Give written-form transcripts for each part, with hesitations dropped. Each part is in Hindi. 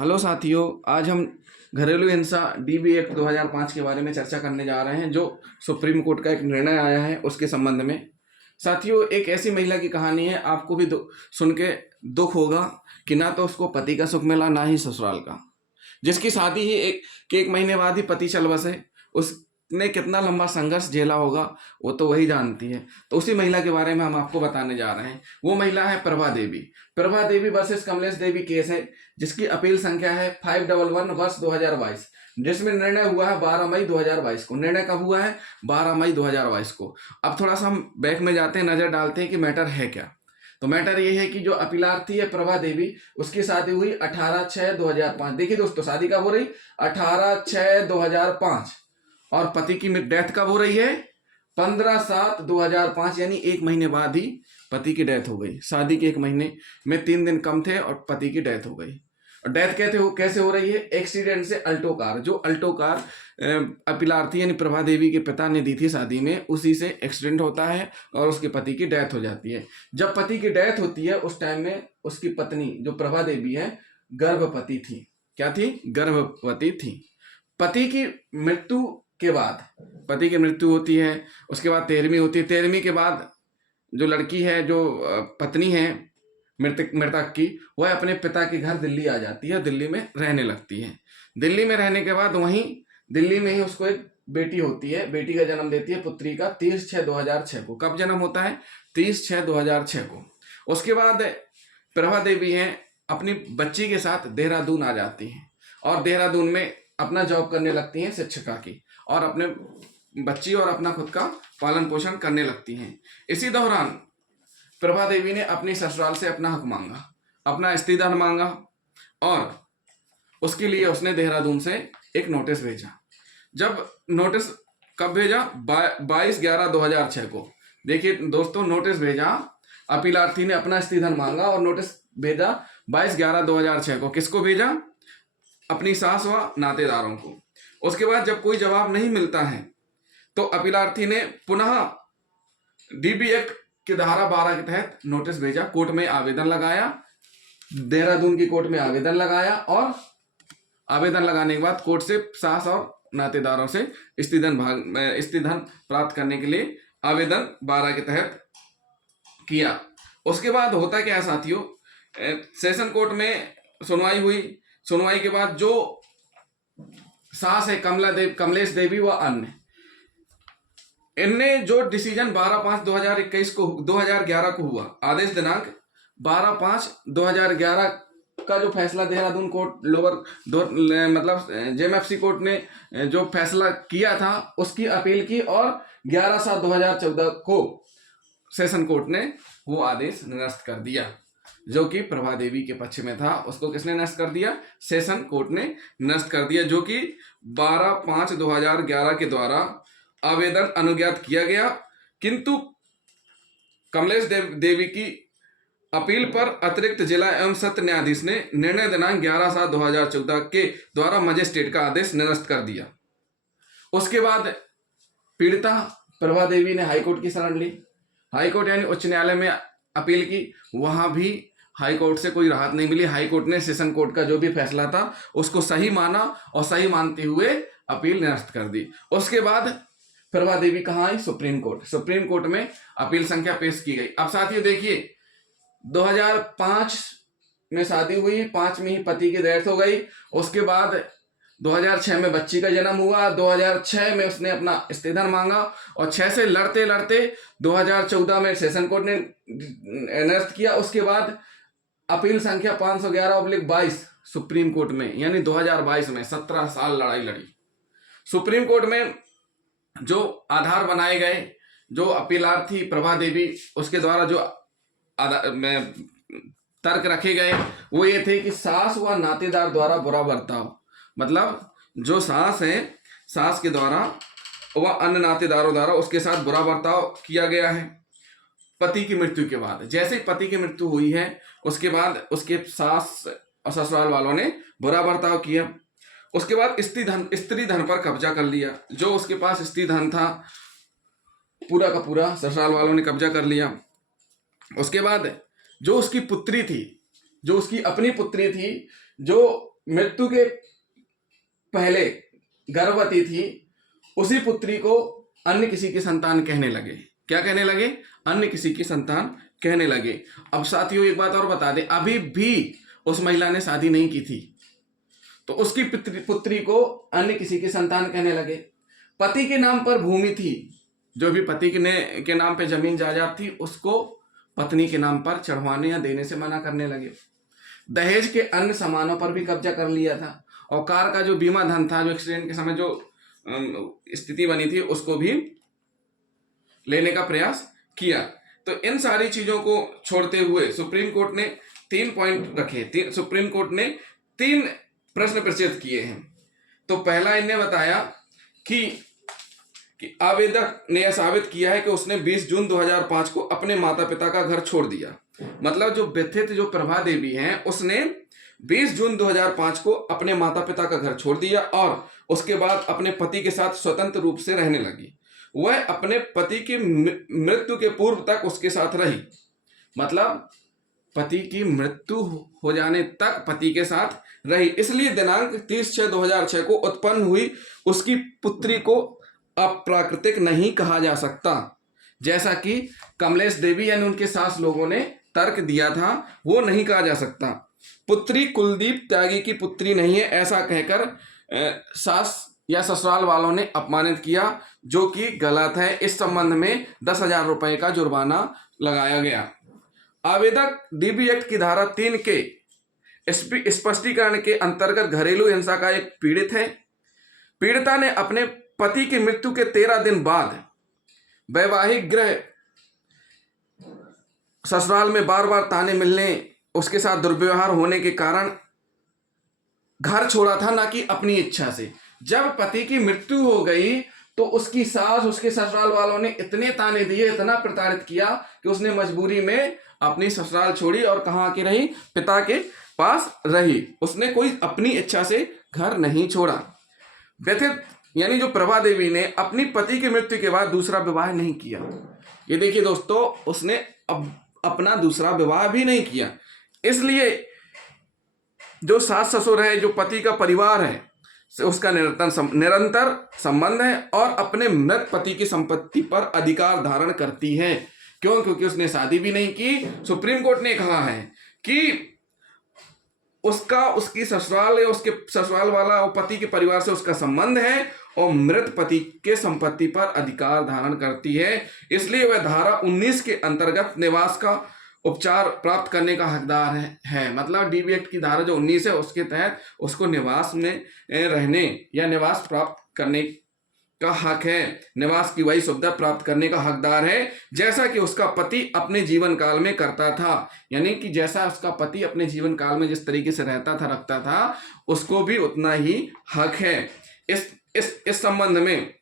हेलो साथियों, आज हम घरेलू हिंसा डीबी एक्ट 2005 के बारे में चर्चा करने जा रहे हैं, जो सुप्रीम कोर्ट का एक निर्णय आया है उसके संबंध में। साथियों, एक ऐसी महिला की कहानी है, आपको भी सुन के दुख होगा कि ना तो उसको पति का सुख मिला ना ही ससुराल का। जिसकी शादी ही एक महीने बाद ही पति चल बसे, उसने कितना लंबा संघर्ष झेला होगा वो तो वही जानती है। तो उसी महिला के बारे में हम आपको बताने जा रहे हैं। वो महिला है प्रभा देवी। प्रभा देवी वर्सेस कमलेश देवी केस है, जिसकी अपील संख्या है 511 वर्ष 2022, जिसमें निर्णय हुआ है 12 मई 2022 को। निर्णय कब हुआ है? 12 मई 2022 को। अब थोड़ा सा हम बैक में जाते हैं, नजर डालते हैं कि मैटर है क्या। तो मैटर ये है कि जो अपीलार्थी है प्रभा देवी, उसकी शादी हुई 18/6/2005। देखिए दोस्तों, शादी कब हो रही? 18/6/2005। और पति की डेथ कब हो रही है? 15/7/2005, यानी एक महीने बाद ही पति की डेथ हो गई। शादी के एक महीने में 3 दिन कम थे और पति की डेथ हो गई। और डेथ कैसे हो रही है? एक्सीडेंट से। अल्टो कार, जो अल्टो कार अपीलार्थी यानी प्रभा देवी के पिता ने दी थी शादी में, उसी से एक्सीडेंट होता है और उसके पति की डेथ हो जाती है। जब पति की डेथ होती है उस टाइम में उसकी पत्नी जो प्रभा देवी है गर्भवती थी। क्या थी? गर्भवती थी। पति की मृत्यु के बाद, पति की मृत्यु होती है, उसके बाद 13वीं होती है। 13वीं के बाद जो लड़की है, जो पत्नी है मृतक की, वह अपने पिता के घर दिल्ली आ जाती है, दिल्ली में रहने लगती है। दिल्ली में रहने के बाद वहीं दिल्ली में ही उसको एक बेटी होती है, बेटी का जन्म देती है, पुत्री का, 30/6/2006 को। कब जन्म होता है? 30/6/2006 को। उसके बाद प्रभा देवी हैं अपनी बच्ची के साथ देहरादून आ जाती हैं और देहरादून में अपना जॉब करने लगती हैं शिक्षिका की, और अपने बच्ची और अपना खुद का पालन पोषण करने लगती हैं। इसी दौरान प्रभा देवी ने अपनी ससुराल से अपना हक मांगा, अपना स्त्रीधन मांगा, और उसके लिए उसने देहरादून से एक नोटिस भेजा। जब नोटिस कब भेजा? 22/11/2006 को। देखिए दोस्तों, नोटिस भेजा, अपीलार्थी ने अपना स्त्रीधन मांगा और नोटिस भेजा 22/11/2006 को। किसको भेजा? अपनी सास व नातेदारों को। उसके बाद जब कोई जवाब नहीं मिलता है तो अपीलार्थी ने पुनः डीबी एक्ट की धारा 12 के तहत नोटिस भेजा, कोर्ट में आवेदन लगाया, देहरादून की कोर्ट में आवेदन लगाया, और आवेदन लगाने के बाद कोर्ट से सास और नातेदारों से स्त्रीधन प्राप्त करने के लिए आवेदन 12 के तहत किया। उसके बाद होता क्या है साथियों, सेशन कोर्ट में सुनवाई हुई। सुनवाई के बाद जो सास है कमलेश देवी व अन्य, इनने जो डिसीजन 12/5/2011 को हुआ, आदेश दिनांक 12/5/2011 का जो फैसला देहरादून कोर्ट मतलब जेएमएफसी कोर्ट ने जो फैसला किया था, उसकी अपील की, और 11/7/2014 को सेशन कोर्ट ने वो आदेश निरस्त कर दिया, जो कि प्रभा देवी के पक्ष में था। उसको किसने निरस्त कर दिया? सेशन कोर्ट ने निरस्त कर दिया, जो कि 12/5/2011 के द्वारा आवेदन अनुज्ञात किया गया। किंतु कमलेश देवी की अपील पर अतिरिक्त जिला एवं सत्र न्यायाधीश ने निर्णय दिनांक 11/7/2014 के द्वारा मजिस्ट्रेट का आदेश निरस्त कर दिया। उसके बाद पीड़िता प्रभा देवी ने हाईकोर्ट की शरण ली। हाईकोर्ट यानी उच्च न्यायालय में अपील की, वहां भी हाईकोर्ट से कोई राहत नहीं मिली। हाईकोर्ट ने सेशन कोर्ट का जो भी फैसला था उसको सही माना और सही मानते हुए अपील निरस्त कर दी। उसके बाद प्रभा देवी कहाँ आई? Supreme court. सुप्रीम कोर्ट में अपील संख्या पेश की गई। अब साथियों देखिए, 2005 में शादी हुई, 5 में ही पति की डेथ हो गई। उसके बाद 2006 में बच्ची का जन्म हुआ। 2006 में उसने अपना स्त्रीधन मांगा, और 6 से लड़ते लड़ते 2014 में सेशन कोर्ट ने निरस्त किया। उसके बाद अपील संख्या 511/22 सुप्रीम कोर्ट में, यानी 2022 में 17 साल लड़ाई लड़ी। सुप्रीम कोर्ट में जो आधार बनाए गए, जो अपीलार्थी प्रभा देवी, उसके द्वारा जो तर्क रखे गए, वो ये थे कि सास व नातेदार द्वारा बुरा बर्ताव, मतलब जो सास है, सास के द्वारा व अन्य नातेदारों द्वारा उसके साथ बुरा बर्ताव किया गया है। पति की मृत्यु के बाद, जैसे ही पति की मृत्यु हुई है, उसके बाद उसके सास और ससुराल वालों ने बुरा बर्ताव किया। उसके बाद स्त्री धन पर कब्जा कर लिया। जो उसके पास स्त्री धन था पूरा का पूरा ससुराल वालों ने कब्जा कर लिया। उसके बाद जो उसकी पुत्री थी, जो उसकी अपनी पुत्री थी, जो मृत्यु के पहले गर्भवती थी, उसी पुत्री को अन्य किसी की संतान कहने लगे। क्या कहने लगे? अन्य किसी की संतान कहने लगे। अब साथियों एक बात और बता दें, अभी भी उस महिला ने शादी नहीं की थी, तो उसकी पुत्री को अन्य किसी की संतान कहने लगे। पति के नाम पर भूमि थी, जो भी पति के नाम पे जमीन जायदाद थी, उसको पत्नी के नाम पर चढ़वाने या देने से मना करने लगे। दहेज के अन्य सामानों पर भी कब्जा कर लिया था, और कार का जो बीमा धन था, जो एक्सीडेंट के समय जो स्थिति बनी थी, उसको भी लेने का प्रयास किया। तो इन सारी चीजों को छोड़ते हुए सुप्रीम कोर्ट ने 3 पॉइंट रखे। सुप्रीम कोर्ट ने 3 प्रश्न प्रस्तुत किए हैं। तो पहला इन्हें बताया कि आवेदक ने यह साबित किया है कि उसने 20 जून 2005 को अपने माता पिता का घर छोड़ दिया। मतलब जो व्यथित जो प्रभा देवी हैं, उसने 20 जून 2005 को अपने माता पिता का घर छोड़ दिया और उसके बाद अपने पति के साथ स्वतंत्र रूप से रहने लगी। वह अपने पति की मृत्यु के पूर्व तक उसके साथ रही। मतलब पति की मृत्यु हो जाने तक पति के साथ रही। इसलिए दिनांक 30/6/2006 को उत्पन्न हुई उसकी पुत्री को अप्राकृतिक नहीं कहा जा सकता, जैसा कि कमलेश देवी यानी उनके सास लोगों ने तर्क दिया था, वो नहीं कहा जा सकता। पुत्री कुलदीप त्यागी की पुत्री नहीं है, ऐसा कहकर सास या ससुराल वालों ने अपमानित किया, जो कि गलत है। इस संबंध में 10,000 रुपए का जुर्माना लगाया गया। आवेदक डीबी एक्ट की धारा 3 के स्पष्टीकरण के अंतर्गत घरेलू हिंसा का एक पीड़ित है। पीड़िता ने अपने पति की मृत्यु के 13 दिन बाद वैवाहिक गृह ससुराल में बार बार ताने मिलने, उसके साथ दुर्व्यवहार होने के कारण घर छोड़ा था, ना कि अपनी इच्छा से। जब पति की मृत्यु हो गई तो उसकी सास, उसके ससुराल वालों ने इतने ताने दिए, इतना प्रताड़ित किया कि उसने मजबूरी में अपनी ससुराल छोड़ी और कहाँ आके रही? पिता के पास रही। उसने कोई अपनी इच्छा से घर नहीं छोड़ा। व्यथित यानी जो प्रभा देवी ने अपनी पति की मृत्यु के बाद दूसरा विवाह नहीं किया। ये देखिए दोस्तों, उसने अब अपना दूसरा विवाह भी नहीं किया। इसलिए जो सास ससुर है, जो पति का परिवार है, उसका निरंतर संबंध है और अपने मृत पति की संपत्ति पर अधिकार धारण करती है। क्यों? क्योंकि उसने शादी भी नहीं की। सुप्रीम कोर्ट ने कहा है कि उसकी ससुराल या उसके ससुराल वाला और पति के परिवार से उसका संबंध है और मृत पति के संपत्ति पर अधिकार धारण करती है। इसलिए वह धारा 19 के अंतर्गत निवास का उपचार प्राप्त करने का हकदार है। मतलब डीबी एक्ट की धारा जो 19 है, उसके तहत उसको निवास में रहने या निवास प्राप्त करने का हक है। निवास की वही सुविधा प्राप्त करने का हकदार है, जैसा कि उसका पति अपने जीवन काल में करता था। यानी कि जैसा उसका पति अपने जीवन काल में जिस तरीके से रहता था, रखता था, उसको भी उतना ही हक है। इस संबंध में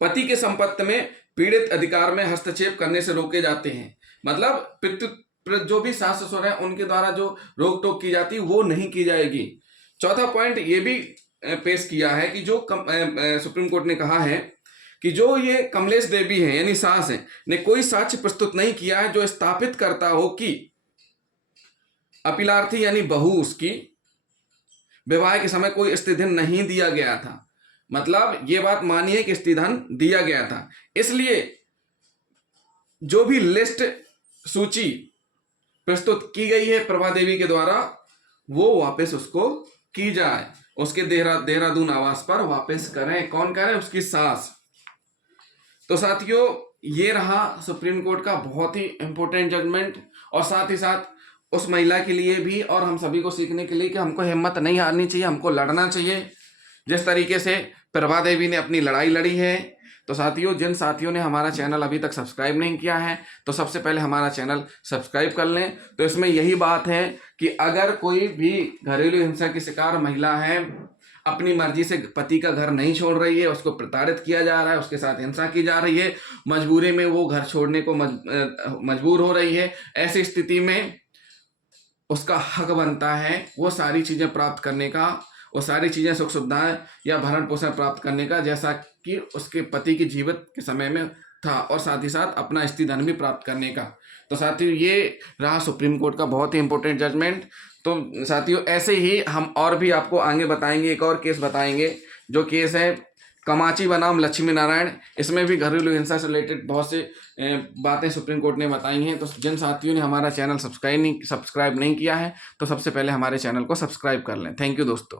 पति के संपत्ति में पीड़ित अधिकार में हस्तक्षेप करने से रोके जाते हैं। मतलब जो भी सास ससुर है, उनके द्वारा जो रोक टोक की जाती है, वो नहीं की जाएगी। चौथा पॉइंट ये भी पेश किया है कि जो सुप्रीम कोर्ट ने कहा है कि जो ये कमलेश देवी है यानी सास है, ने कोई साक्ष्य प्रस्तुत नहीं किया है जो स्थापित करता हो कि अपीलार्थी यानी बहू उसकी विवाह के समय कोई स्त्रीधन नहीं दिया गया था। मतलब ये बात मानिए कि स्त्रीधन दिया गया था। इसलिए जो भी लिस्ट सूची प्रस्तुत की गई है प्रभा देवी के द्वारा, वो वापस उसको की जाए, उसके देहरादून आवास पर वापस करें। कौन करे? उसकी सास। तो साथियों, ये रहा सुप्रीम कोर्ट का बहुत ही इंपॉर्टेंट जजमेंट, और साथ ही साथ उस महिला के लिए भी और हम सभी को सीखने के लिए कि हमको हिम्मत नहीं हारनी चाहिए, हमको लड़ना चाहिए, जिस तरीके से प्रभा देवी ने अपनी लड़ाई लड़ी है। तो साथियों, जिन साथियों ने हमारा चैनल अभी तक सब्सक्राइब नहीं किया है, तो सबसे पहले हमारा चैनल सब्सक्राइब कर लें। तो इसमें यही बात है कि अगर कोई भी घरेलू हिंसा की शिकार महिला है, अपनी मर्जी से पति का घर नहीं छोड़ रही है, उसको प्रताड़ित किया जा रहा है, उसके साथ हिंसा की जा रही है, मजबूरी में वो घर छोड़ने को मजबूर हो रही है, ऐसी स्थिति में उसका हक बनता है वो सारी चीज़ें प्राप्त करने का, वो सारी चीज़ें सुख सुविधाएं या भरण पोषण प्राप्त करने का, जैसा कि उसके पति के जीवित के समय में था, और साथ ही साथ अपना स्त्रीधन भी प्राप्त करने का। तो साथियों, ये रहा सुप्रीम कोर्ट का बहुत ही इंपॉर्टेंट जजमेंट। तो साथियों ऐसे ही हम और भी आपको आगे बताएंगे, एक और केस बताएंगे जो केस है कमाची बनाम लक्ष्मी नारायण। इसमें भी घरेलू हिंसा से रिलेटेड बहुत से बातें सुप्रीम कोर्ट ने बताई हैं। तो जिन साथियों ने हमारा चैनल सब्सक्राइब नहीं किया है तो सबसे पहले हमारे चैनल को सब्सक्राइब कर लें। थैंक यू दोस्तों।